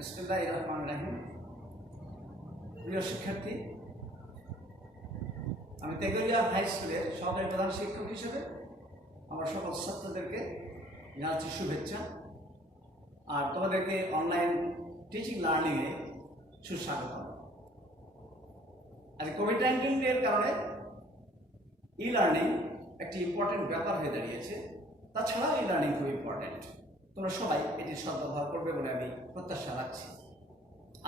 বিসমিল্লাহির রহমানির রহিম। প্রিয় শিক্ষার্থী, আমি তেগরিয়া হাই স্কুলের সহকারী প্রধান শিক্ষক হিসেবে আমার সকল ছাত্রদেরকে জানাচ্ছি শুভেচ্ছা আর তোমাদেরকে অনলাইন টিচিং লার্নিংয়ে সুস্বাগত। আর কোভিড-19 এর কারণে ই লার্নিং একটি ইম্পর্টেন্ট ব্যাপার হয়ে দাঁড়িয়েছে। তাছাড়াও ই লার্নিং খুব ইম্পর্টেন্ট। তোমরা সবাই এটি সদ্ব্যবহার করবে বলে আমি প্রত্যাশা রাখছি।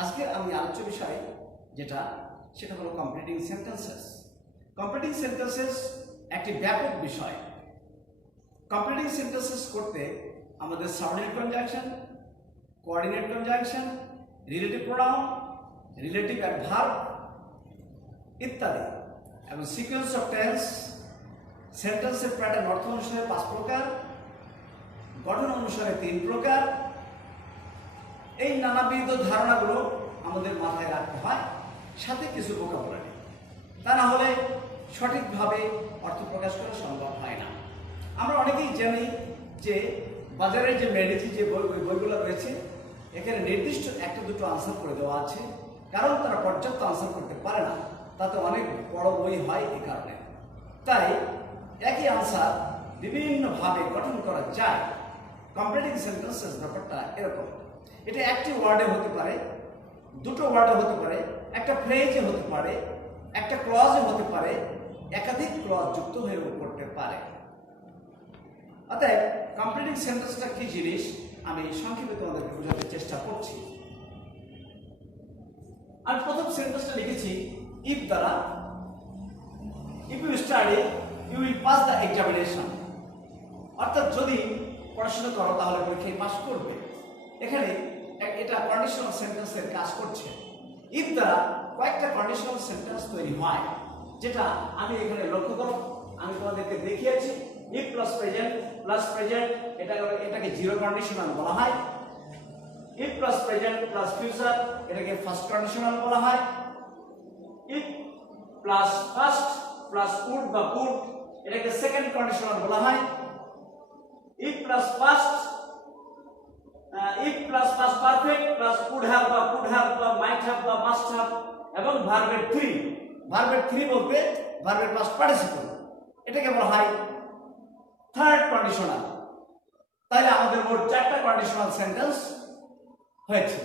আজকে আমি আলোচ্য বিষয় সেটা হলো কমপ্লিটিং সেন্টেন্সেস। কমপ্লিটিং সেন্টেন্সেস একটি ব্যাপক বিষয়। কমপ্লিটিং সেন্টেন্সেস করতে আমাদের subordinate conjunction, coordinate conjunction, relative pronoun, relative adverb ইত্যাদি এবং সিকোয়েন্স অফ টেন্স, সেন্টেন্সের প্যাটার্ন অর্থ অনুসারে 5 প্রকার, গঠন অনুসারে 3 প্রকার, এই নানাবিধ ধারণাগুলো আমাদের মাথায় রাখতে হয়, সাথে কিছু ভোকাবুলারি। তা না হলে সঠিকভাবে অর্থ প্রকাশ করা সম্ভব হয় না। আমরা অনেকেই জানি যে বাজারের যে মেডিসি যে বইগুলো রয়েছে, এখানে নির্দিষ্ট 1-2 আনসার করে দেওয়া আছে, কারণ তারা পর্যাপ্ত আনসার করতে পারে না। তাতে অনেক বড় বই হয় এই কারণে। তাই একই আনসার বিভিন্নভাবে গঠন করা যায়। কমপ্লিটিং সেন্টেন্সেস ব্যাপারটা এরকম। এটা একটি ওয়ার্ডে হতে পারে, 2টো ওয়ার্ডে হতে পারে, একটা ফ্রেজে হতে পারে, একটা ক্লজে হতে পারে, একাধিক ক্লজ যুক্ত হয়ে পড়তে পারে। অতএব কমপ্লিটিং সেন্টেন্সটা কি জিনিস আমি সংক্ষেপে তোমাদেরকে বোঝাতে চেষ্টা করছি। আমি প্রথম সেন্টেন্সটা লিখেছি ইফ দ্বারা। If you study you will pass the examination. অর্থাৎ যদি পড়াশোনা করো তাহলে পরীক্ষায় পাস করবে। এখানে এটা কন্ডিশনাল সেন্টেন্সের কাজ করছে। ইফ দ্বারা কয়েকটা কন্ডিশনাল সেন্টেন্স তৈরি হয়, যেটা আমি এখানে লক্ষ্য করো, আমি তোমাদেরকে দেখিয়েছি। ইফ প্লাস প্রেজেন্ট এটাকে জিরো কন্ডিশনাল বলা হয়। If plus present plus future এটাকে ফার্স্ট কন্ডিশনাল বলা হয়। If plus first plus would বা কুড এটাকে সেকেন্ড কন্ডিশনাল বলা হয়। If plus past perfect plus could have বা মাইট হ্যাভ বা মাস্ট হ্যাভ এবং ভার্বের 3 বলতে ভার্বের পাস্ট পার্টিসিপল এটাকে বলা হয় থার্ড কন্ডিশনাল। তাহলে আমাদের মোট 4টা কন্ডিশনাল সেন্টেন্স হয়েছে।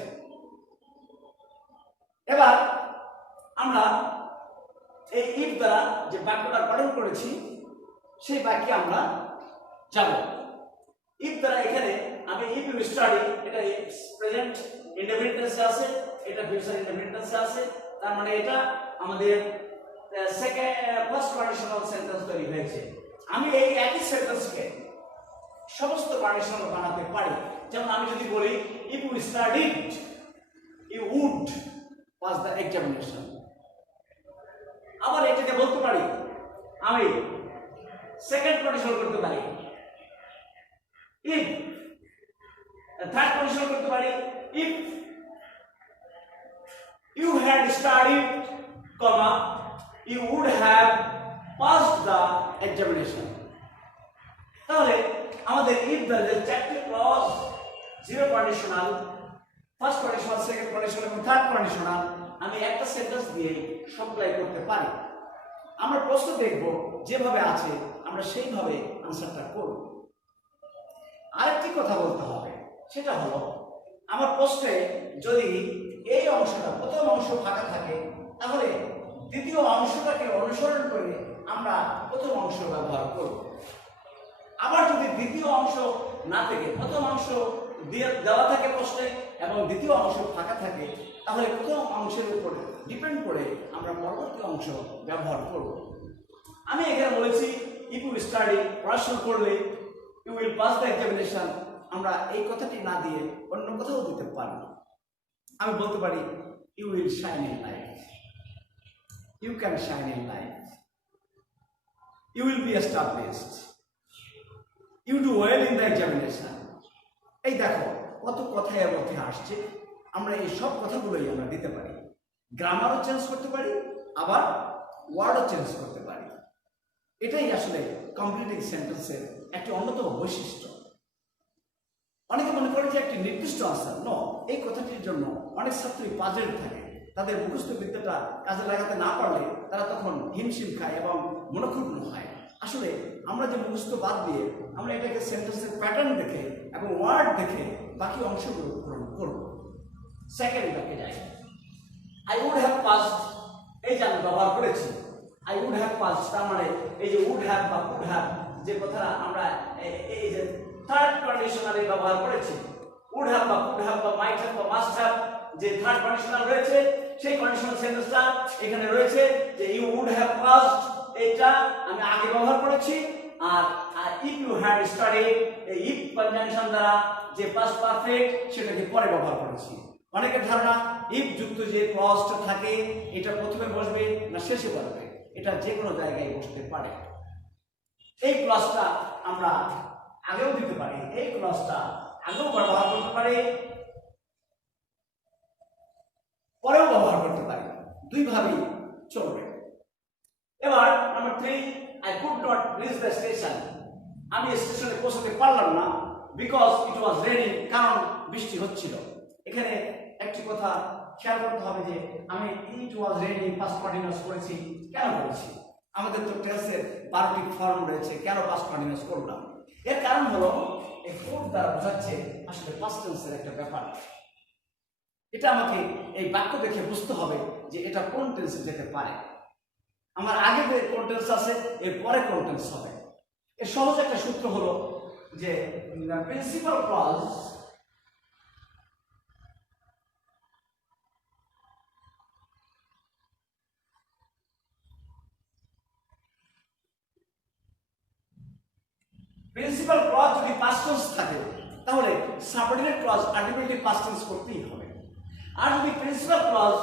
এবার আমরা এই ইফ দ্বারা যে বাক্যটা গঠন করেছি সেই বাক্যে আমরা যাব। ইফ দ্বারা এখানে আমি ইফ ইউ স্টাডি, এটা প্রেজেন্ট ইনডেফিনিট টেন্সে আছে, এটা ফিউচার ইনডেফিনিট টেন্সে আছে। তার মানে এটা আমাদের ফার্স্ট কন্ডিশনাল সেন্টেন্স তৈরি হয়েছে। আমি এই একই সেন্টেন্সকে সমস্ত কন্ডিশনাল বানাতে পারি। যেমন আমি যদি বলি if you studied you would pass the examination. আবার এটাকে বলতে পারি, আমি সেকেন্ড কন্ডিশনাল করতে পারি ইফ, থার্ড কন্ডিশনাল করতে পারি if you had studied comma you would have passed the examination. তাহলে আমাদের ইফ দ্বারা 4টে clause, zero conditional, first conditional, second conditional এবং থার্ড কন্ডিশনাল আমি একটা সেন্টেন্স দিয়ে সপ্লাই করতে পারি। আমরা প্রশ্ন দেখব, যেভাবে আছে আমরা সেইভাবে আনসারটা করব। আরেকটি কথা বলতে হবে, সেটা হলো আমার প্রশ্নে যদি এই অংশটা প্রথম অংশ ফাঁকা থাকে, তাহলে দ্বিতীয় অংশটাকে অনুসরণ করে আমরা প্রথম অংশ ব্যবহার করব। আবার যদি দ্বিতীয় অংশ না থেকে প্রথম অংশ দেওয়া থাকে প্রশ্নে এবং দ্বিতীয় অংশ ফাঁকা থাকে, তাহলে প্রথম অংশের উপরে ডিপেন্ড করে আমরা পরবর্তী অংশ ব্যবহার করব। আমি এখানে বলেছি ইফ ইউ স্টাডি, পড়াশোনা করলে you will pass the examination. আমরা এই কথাটি না দিয়ে অন্য কোথাও দিতে পারি। আমি বলতে পারি you will shine in life, you can shine in life, you will be established, you do well in the examination. এই দেখো কত কথাই এর মধ্যে আসছে। আমরা এই সব কথাগুলোই আমরা দিতে পারি। গ্রামারও চেঞ্জ করতে পারি, আবার ওয়ার্ডও চেঞ্জ করতে পারি। এটাই আসলে কমপ্লিটিং সেন্টেন্সের একটি অন্যতম বৈশিষ্ট্য। অনেকে মনে করে যে একটি নির্দিষ্ট আনসার নো, এই কথাটির জন্য অনেক ছাত্রই পাজেল থাকে। তাদের মুখস্থ বিদ্যাটা কাজে লাগাতে না পারলে তারা তখন হিমশিম খায় এবং মনক্ষুণ্ণ হয়। আসলে আমরা যে মুখস্থ বাদ দিয়ে আমরা এটাকে সেন্টেন্সের প্যাটার্ন দেখে এবং ওয়ার্ড দেখে বাকি অংশগুলো পূরণ করব। সেকেন্ড বাক্যে যাই। আই উড হ্যাভ পাসড, এই যে আমি ব্যবহার করেছি আই উড হ্যাভ পাসড, তার মানে এই যে উড হ্যাভ বা কুড হ্যাভ যে কথাটা আমরা এই যে থার্ড কন্ডিশনালে ব্যবহার করেছি, উড হ্যাভ বা কুড হ্যাভ বা মাইট হ্যাভ বা মাস্ট হ্যাভ যে থার্ড কন্ডিশনাল রয়েছে, সেই কন্ডিশনাল সেন্টেন্সটা এখানে রয়েছে যে ইউ উড হ্যাভ পাসড, এটা আমি আগে ব্যবহার করেছি। আর ইফ ইউ হ্যাড স্টাডিড, এই ইফ কনজাংশন দ্বারা যে পাস্ট পারফেক্ট সেটাকে পরে ব্যবহার করেছি। অনেকের ধারণা ইফ যুক্ত যে ক্লজটা থাকে এটা প্রথমে বসবে না শেষে বসবে, এটা যে কোনো জায়গায় বসতে পারে। এই ক্লজটা আমরা আগেও দিতে পারি, এই ক্লজটা আগেও ব্যবহার করতে পারি, পরেও ব্যবহার করতে পারি, দুইভাবেই চলবে। এবার number 3, I could not reach the station, আমি স্টেশনে পৌঁছাতে পারলাম না বিকজ ইট ওয়াজ রেইনিং, কারণ বৃষ্টি হচ্ছিল। এখানে একটি কথা খেয়াল করতে হবে যে আমি ইট ওয়াজ রেইনিং পাস্ট কন্টিনিউয়াস করেছি, কেন করেছি? আমাদের তো টেন্সের 12টি ফর্ম রয়েছে, কেন পাস্ট কন্টিনিউয়াস করলাম? এর কারণ হলো এই কুড দ্বারা বোঝাচ্ছে আসলে পাস্ট টেন্সের একটা ব্যাপার। এটা আমাকে এই বাক্য দেখে বুঝতে হবে যে এটা কোন টেন্সে যেতে পারে। আমার আগে যে কোন টেন্স আছে এর পরে কোন টেন্স হবে। এর সহজ একটা সূত্র হলো যে প্রিন্সিপাল ক্লজ যদি পাস্ট টেন্স থাকে তাহলে subordinate clause ultimately past tense করতেই হবে। আর যদি প্রিন্সিপাল ক্লজ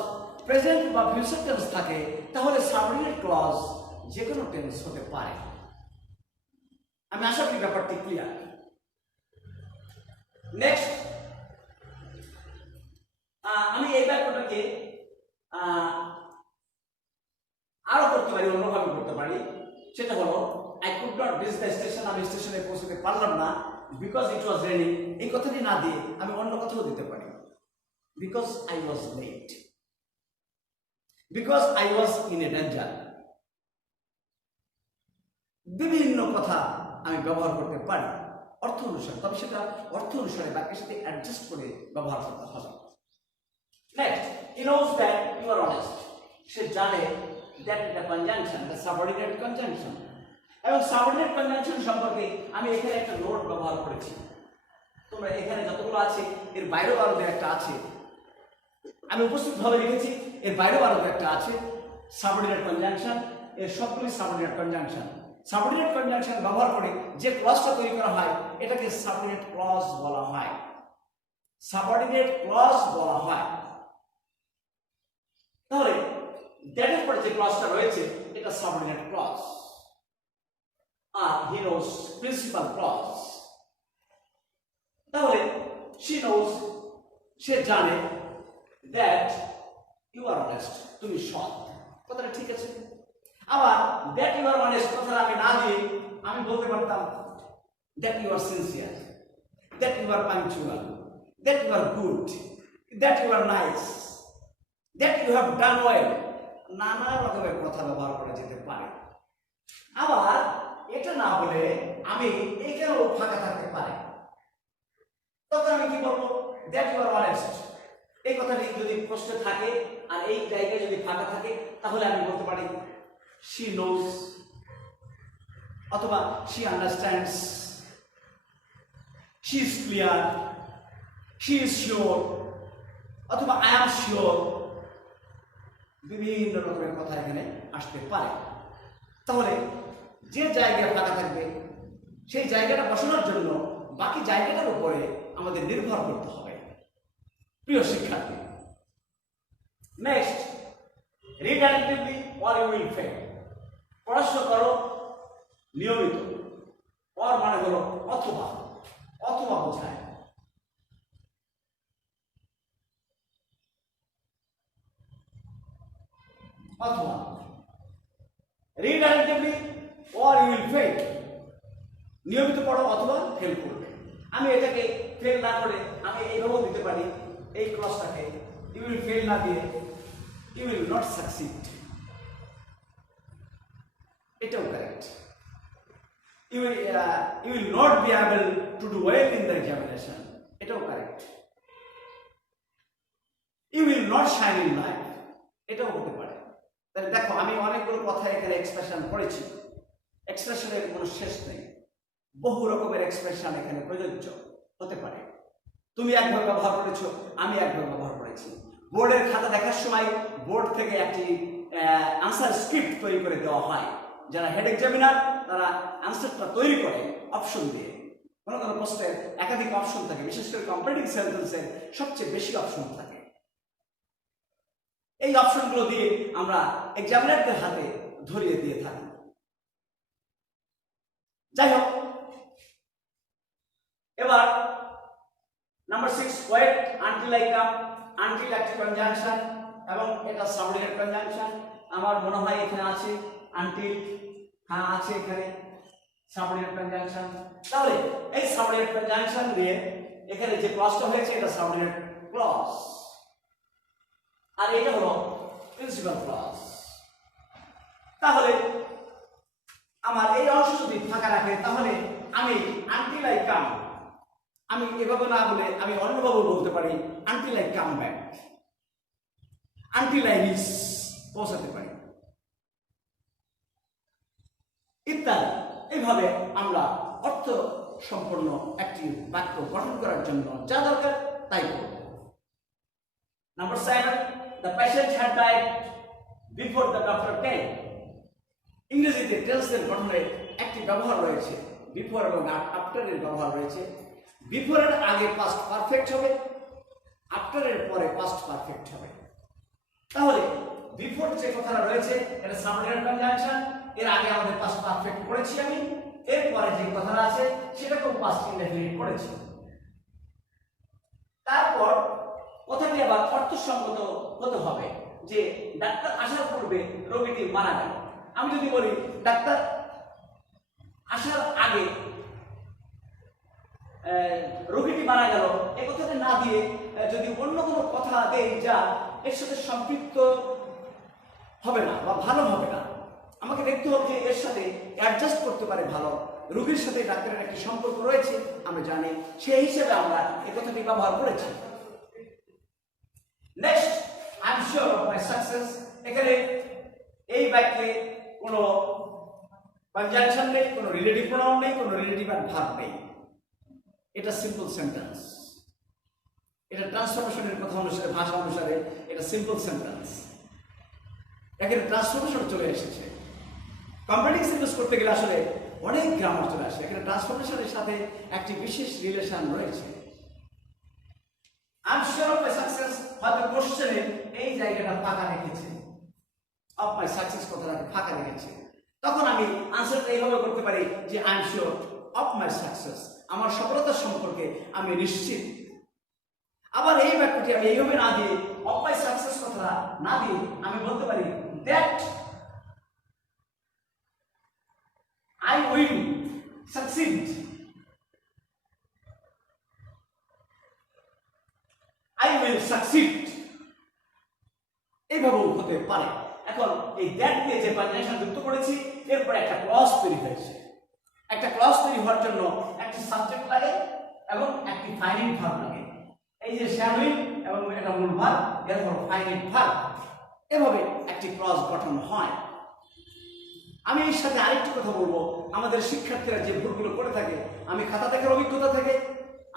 প্রেজেন্ট বা ফিউচার টেন্স থাকে তাহলে সাবঅর্ডিনেট ক্লজ যে কোনো টেন্স হতে পারে। আমি আশা করি ব্যাপারটি ক্লিয়ার। নেক্সট, আমি এই ব্যাপারটাকে আরো করতে পারি, অন্যভাবে করতে পারি। সেটা হলো I could not reach the station, আমি স্টেশনে পৌঁছতে পারলাম না বিকজ ইট ওয়াজ রেইনিং। এই কথাটি না দিয়ে আমি অন্য কথাও দিতে পারি, because I was late, because I was in a danger. বিভিন্ন কথা আমি ব্যবহার করতে পারি অর্থ অনুসারে, তবে সেটা অর্থ অনুসারে বাক্যের সাথে অ্যাডজাস্ট করে ব্যবহার করতে হবে। Next, he knows that you are honest, সে জানে that the conjunction, the subordinate conjunction. এবং সাবঅর্ডিনেট কনজাংশন সম্পর্কে আমি এখানে একটা নোট ব্যবহার করেছি। তোমরা এখানে যতগুলো আছে এর বাইরেও আরো একটা আছে, আমি উপস্থিতভাবে লিখেছি, এর বাইরেও আরো একটা আছে। সাবঅর্ডিনেট কনজাংশন, এর সবগুলি সাবঅর্ডিনেট কনজাংশন। সাবঅর্ডিনেট কনজাংশন ব্যবহার করে যে ক্লজটা তৈরি করা হয় এটাকে সাবঅর্ডিনেট ক্লজ বলা হয়। সাবঅর্ডিনেট ক্লজ বলা হয়। তাহলে দ্যাট এর পরে যে ক্লজটা রয়েছে এটা সাবঅর্ডিনেট ক্লজ। আর হি নোজ প্রিন্সিপাল ক্লজ। তাহলে শি নোজ, সে জানে, দ্যাট ইউ আর অনেস্ট, তুমি সৎ। কথাটা ঠিক আছে। আবার দ্যাট ইউ আর অনেস্ট কথাটা আমি না দিয়ে আমি বলতে পারতাম that you are sincere, that you are punctual, that you are good, that you are nice, that you have done well. নানা রকমের কথা ব্যবহার করা যেতে পারে। আবার এটা না বলে আমি এইখানেও ফাঁকা থাকতে পারে, তখন আমি কি বলবো? That you are honest. এই কথাটি যদি প্রশ্নে থাকে আর এই জায়গায় যদি ফাঁকা থাকে তাহলে আমি বলতে পারি she knows অথবা she understands, she is clear, she is sure অথবা I am sure। বিভিন্ন রকমের কথা এখানে আসতে পারে। তাহলে যে জায়গায় ফাঁকা থাকবে সেই জায়গাটা বসানোর জন্য বাকি জায়গাটার উপরে আমাদের নির্ভর করতে হবে। প্রিয় শিক্ষার্থী, next, read attentively or you will fail. পড়াশোনা করো নিয়মিত। অর মানে হলো অথবা, অথবা বোঝায়। অথবা read attentively or you will fail, নিয়মিত পড়ো অথবা ফেল করবে। আমি এটাকে ফেল না করে আমি এইভাবেও দিতে পারি এই ক্লজটাকে, ইউ উইল ফেল না দিয়ে ইউ উইল নট সাকসিড, এটাও correct. You will not be able to do well in the examination, এটাও correct. You will not shine in life, এটাও হতে পারে। তাহলে দেখো আমি অনেকগুলো কথা এখানে এক্সপ্রেশন পড়েছি, এক্সপ্রেশনের কোনো শেষ নেই, বহু রকমের এক্সপ্রেশন এখানে প্রযোজ্য হতে পারে। তুমি একভাবে ব্যবহার করেছো, আমি একভাবে ব্যবহার করেছি। বোর্ডের খাতা দেখার সময় বোর্ড থেকে একটি আনসার স্ক্রিপ্ট তৈরি করে দেওয়া হয়, যারা হেড এক্সামিনার তারা আনসারটা তৈরি করে অপশন দিয়ে। কোনো কোনো প্রশ্নের একাধিক অপশন থাকে, বিশেষ করে কম্পারেটিভ সেন্টেন্সের সবচেয়ে বেশি অপশন থাকে। এই অপশনগুলো দিয়ে আমরা এক্সামিনারদের হাতে ধরিয়ে দিয়ে থাকি। যাই হোক, এবার number 6, wait until I come. Until একটি কনজাংশন এবং এটা সাবঅর্ডিনেট কনজাংশন। আমার মনে হয় এখানে আছে আনটিল, হ্যাঁ আছে এখানে সাবঅর্ডিনেট কনজাংশন। তাহলে এই সাবঅর্ডিনেট কনজাংশন দিয়ে এখানে যে ক্লজটা হয়েছে এটা সাবঅর্ডিনেট ক্লজ, আর এটা হলো প্রিন্সিপাল ক্লজ। তাহলে আমার এই অংশ যদি ফাঁকা রাখে তাহলে আমি আনটিল আই কাম, আমি এভাবে না বলে আমি অন্যভাবে বলতে পারি until I come back, until I reach, পৌঁছাতে পারি ইত্যাদি। এইভাবে আমরা অর্থ সম্পন্ন একটি বাক্য গঠন করার জন্য যা দরকার তাই করব। Number 7, the patient had died before the doctor came. ইংরেজিতে টেন্সের গঠনে একটি ব্যবহার রয়েছে, বিফোর এবং আফটারের ব্যবহার রয়েছে। বিফোরের আগে পাস্ট পারফেক্ট হবে, আফটারের পরে পাস্ট পারফেক্ট হবে। তাহলে বিফোর যে কথাটা রয়েছে এটা সাবঅর্ডিনেট কনজাংশন, এর আগে আমাদের পাস্ট পারফেক্ট পড়েছি আমি, এরপরে যে কথাটা আছে সেটাকেও পাস্ট ইনডেফিনিট পড়েছি। তারপর কথাটি আবার অর্থসঙ্গত হতে হবে যে ডাক্তার আসার পূর্বে রোগীটি মারা গেল। আমি যদি বলি ডাক্তার আসার আগে রোগীটি মারা গেল, এই কথাটা না দিয়ে যদি অন্য কোনো কথা দেই যা এর সাথে সম্পৃক্ত হবে না বা ভালো হবে না, আমাকে দেখতে হবে যে এর সাথে অ্যাডজাস্ট করতে পারে ভালো, রোগীর সাথে ডাক্তারের একটি সম্পর্ক রয়েছে আমি জানি, সেই হিসেবে আমরা এই কথাটি ব্যবহার করেছি। Next, I am sure of my success. এখানে এই বাক্যে কোনো কনজাংশন নেই, কোনো রিলেটিভ প্রোনাউন নেই, কোনো রিলেটিভ ভার্ব নেই, এটা সিম্পল সেন্টেন্স। এটা ট্রান্সফরমেশনের কথা অনুসারে, ভাষা অনুসারে এটা সিম্পল সেন্টেন্স। এখানে ট্রান্সফরমেশন চলে এসেছে। কম্পারেটিভ সেন্টেন্স করতে গেলে আসলে অনেক গ্রামার চলে আসে, এখানে ট্রান্সফরমেশনের সাথে একটি বিশেষ রিলেশন রয়েছে। I am sure of my success, হয়তো কোশ্চেনে এই জায়গাটা ফাঁকা রেখেছে, অফ মাই সাকসেস কথাটাকে ফাঁকা রেখেছে, তখন আমি আনসারটা এইভাবে করতে পারি যে I am sure of my success, আমার সফলতা সম্পর্কে আমি নিশ্চিত। আবার এই বাক্যটি আমি এইভাবে না দিয়ে, অফ মাই সাকসেস কথাটা না দিয়ে আমি বলতে পারি that I will succeed. I will succeed. এইভাবেও হতে পারে। এখন এই দ্যাট দিয়ে যে কনজাংশন যুক্ত করেছি, এরপরে একটা ক্লজ তৈরি হয়েছে। একটা ক্লজ তৈরি হওয়ার জন্য একটি সাবজেক্ট লাগে এবং একটি ফাইনাইট ভার্ব লাগে। এই যে শ্যামিল এবং এটা মূল ভার্ব, এরপর ফাইনাইট ভার্ব, এভাবে একটি ক্লজ গঠন হয়। আমি এর সাথে আরেকটি কথা বলবো, আমাদের শিক্ষার্থীরা যে ভুলগুলো করে থাকে, আমি খাতা দেখার অভিজ্ঞতা থেকে,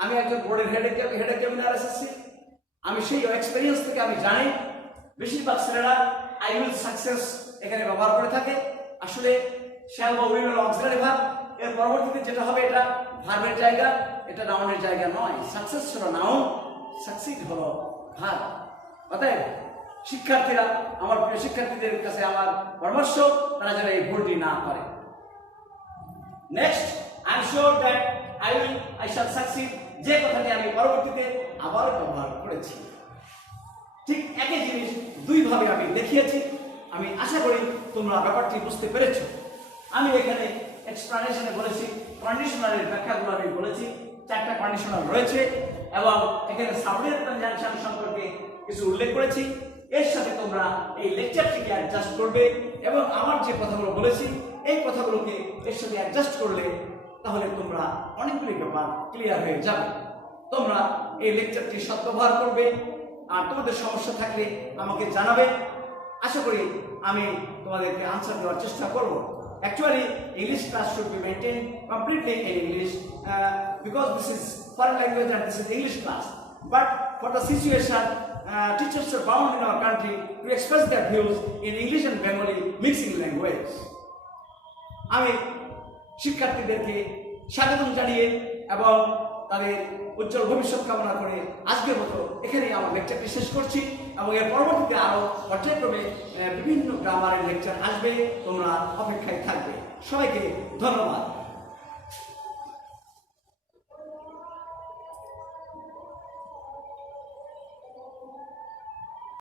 আমি একজন বোর্ডের হেড এক্সামিনার এসেছি, আমি সেই এক্সপেরিয়েন্স থেকে আমি জানি বেশিরভাগ ছেলেরা আই উইল সাকসেস এখানে ব্যবহার করে থাকে। আসলে শ্যাল বা উইল হলো অক্সিলারি ভার্ব, এর পরবর্তীতে যেটা হবে এটা ভার্বের জায়গা, এটা নাউনের জায়গা নয়। সাকসেস হলো নাউন, সাকসিড হলো ভার্ব। অতএব শিক্ষার্থীরা, আমার প্রিয় শিক্ষার্থীদের কাছে আমার পরামর্শ, তারা যেন এই ভুলটি না করে। Next, I am sure that I shall succeed, যে কথাটি আমি পরবর্তীতে আবার ব্যবহার করেছি। ঠিক একই জিনিস দুইভাবে আমি দেখিয়েছি। আমি আশা করি তোমরা ব্যাপারটি বুঝতে পেরেছ। আমি এখানে এক্সপ্লানেশনে বলেছি, কন্ডিশনালের ব্যাখ্যাগুলো আমি বলেছি, 4টা কন্ডিশনাল রয়েছে এবং এখানে সাবঅর্ডিনেট কনজাংশন সম্পর্কে কিছু উল্লেখ করেছি। এর সাথে তোমরা এই লেকচারটিকে অ্যাডজাস্ট করবে এবং আমার যে কথাগুলো বলেছি এই কথাগুলোকে এর সাথে অ্যাডজাস্ট করলে তাহলে তোমরা অনেকগুলি ব্যাপার ক্লিয়ার হয়ে যাবে। তোমরা এই লেকচারটি সদ্ব্যবহার করবে আর তোমাদের সমস্যা থাকলে আমাকে জানাবে। আশা করি আমি তোমাদেরকে আনসার দেওয়ার চেষ্টা করব। Actually, English class should be maintained completely in English because this is foreign language and this is English class. But for the situation, teachers are bound in our country to express their views in English and Bengali mixing language. আমি শিক্ষার্থীদেরকে স্বাগতম জানিয়ে এবং তাদের উজ্জ্বল ভবিষ্যৎ কামনা করে আজকের মতো এখানেই আমার লেকচারটি শেষ করছি এবং এর পরবর্তীতে আরো পর্যায়ক্রমে বিভিন্ন গ্রামারের লেকচার আসবে, তোমরা অপেক্ষায় থাকবে। সবাইকে ধন্যবাদ।